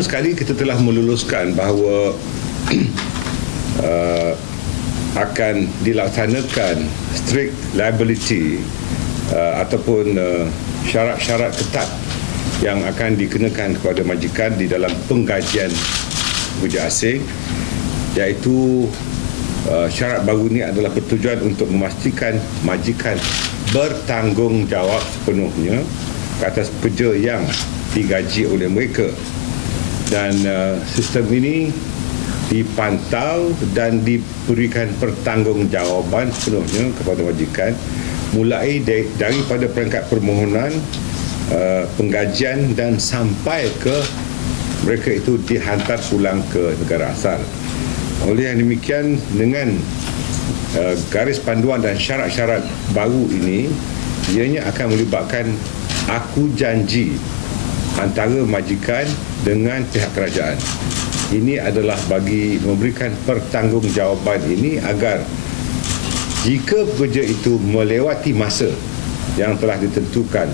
pertama sekali kita telah meluluskan bahawa akan dilaksanakan strict liability ataupun syarat-syarat ketat yang akan dikenakan kepada majikan di dalam penggajian pekerja asing, iaitu syarat baru ini adalah bertujuan untuk memastikan majikan bertanggungjawab sepenuhnya ke atas pekerja yang digaji oleh mereka, dan sistem ini dipantau dan diberikan pertanggungjawaban sepenuhnya kepada majikan mulai daripada peringkat permohonan, penggajian dan sampai ke mereka itu dihantar pulang ke negara asal. Oleh yang demikian, dengan garis panduan dan syarat-syarat baru ini, ianya akan melibatkan aku janji antara majikan dengan pihak kerajaan. Ini adalah bagi memberikan pertanggungjawaban ini agar jika pekerja itu melewati masa yang telah ditentukan,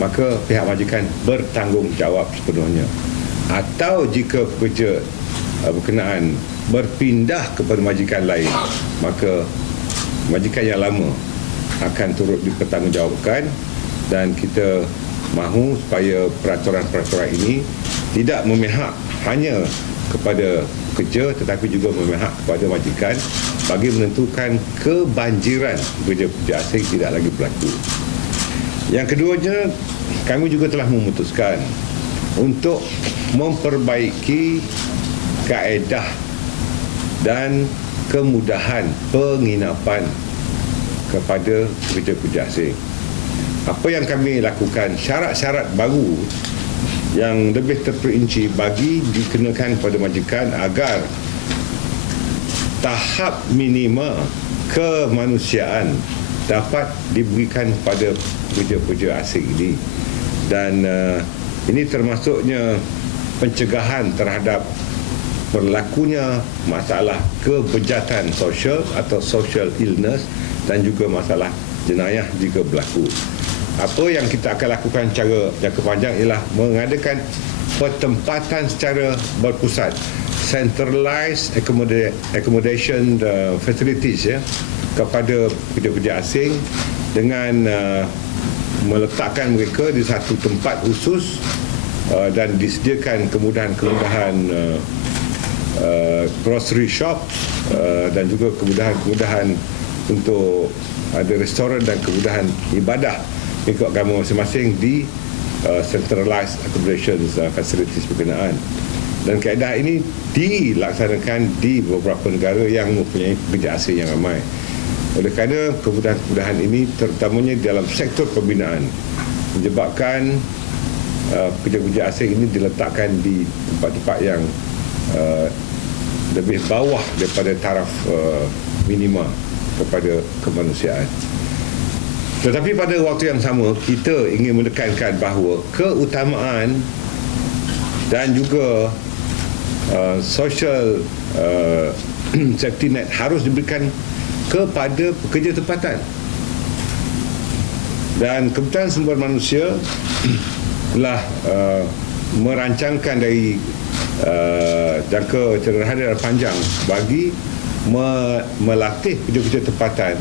maka pihak majikan bertanggungjawab sepenuhnya. Atau jika pekerja berkenaan berpindah kepada majikan lain, maka majikan yang lama akan turut dipertanggungjawabkan, dan kita mahu supaya peraturan-peraturan ini tidak memihak hanya kepada pekerja tetapi juga memihak kepada majikan bagi menentukan kebanjiran pekerja-pekerja asing tidak lagi berlaku. Yang keduanya, kami juga telah memutuskan untuk memperbaiki kaedah dan kemudahan penginapan kepada pekerja-pekerja asing. Apa yang kami lakukan, syarat-syarat baru yang lebih terperinci bagi dikenakan pada majikan agar tahap minima kemanusiaan dapat diberikan pada pekerja-pekerja asing ini. Dan ini termasuknya pencegahan terhadap berlakunya masalah kebejatan sosial atau social illness dan juga masalah jenayah jika berlaku. Apa yang kita akan lakukan secara jangka panjang ialah mengadakan pertempatan secara berpusat, centralized accommodation facilities kepada pekerja-pekerja asing dengan meletakkan mereka di satu tempat khusus dan disediakan kemudahan-kemudahan grocery shop dan juga kemudahan-kemudahan untuk ada restoran dan kemudahan ibadah ikut agama masing-masing di centralized accommodation facilities berkenaan. Dan kaedah ini dilaksanakan di beberapa negara yang mempunyai pekerja asing yang ramai. Oleh kerana kemudahan-kemudahan ini terutamanya dalam sektor pembinaan menyebabkan pekerja-pekerja asing ini diletakkan di tempat-tempat yang lebih bawah daripada taraf minima kepada kemanusiaan. Tetapi pada waktu yang sama, kita ingin menekankan bahawa keutamaan dan juga social safety net harus diberikan kepada pekerja tempatan. Dan Kementerian Sumber Manusia telah merancangkan dari jangka sederhana dan panjang bagi melatih pekerja-pekerja tempatan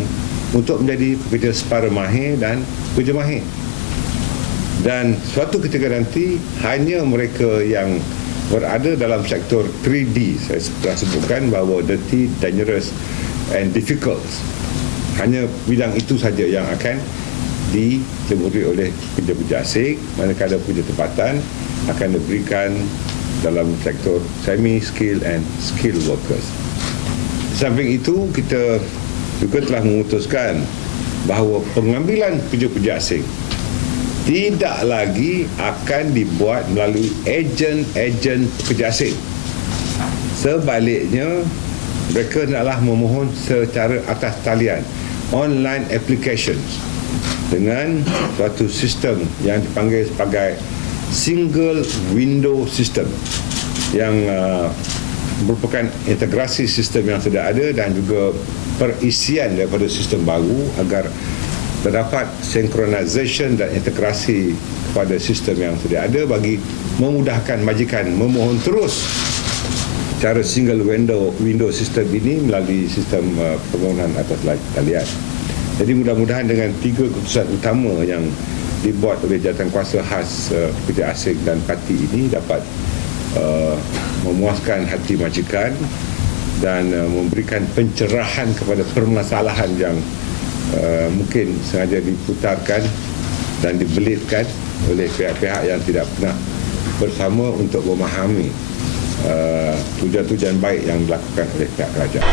untuk menjadi pekerja separa mahir dan pekerja mahir. Dan suatu ketika nanti hanya mereka yang berada dalam sektor 3D, saya telah sebutkan bahawa dirty, dangerous and difficult, hanya bidang itu saja yang akan dicemuri oleh pekerja-pekerja asing, manakala pekerja tempatan akan diberikan dalam sektor semi-skilled and skilled workers. Di samping itu, kita juga telah memutuskan bahawa pengambilan pekerja-pekerja asing tidak lagi akan dibuat melalui ejen-ejen pekerja asing. Sebaliknya, mereka hendaklah memohon secara atas talian, online applications, dengan suatu sistem yang dipanggil sebagai single window system yang merupakan integrasi sistem yang sudah ada dan juga perisian daripada sistem baru agar terdapat synchronization dan integrasi kepada sistem yang sudah ada bagi memudahkan majikan memohon terus cara single window sistem ini melalui sistem permohonan atas talian. Jadi mudah-mudahan dengan 3 keputusan utama yang dibuat oleh jawatankuasa khas Puteri Asing dan parti ini dapat memuaskan hati majikan dan memberikan pencerahan kepada permasalahan yang mungkin sengaja diputarkan dan dibelitkan oleh pihak-pihak yang tidak pernah bersama untuk memahami tujuan-tujuan baik yang dilakukan oleh pihak kerajaan.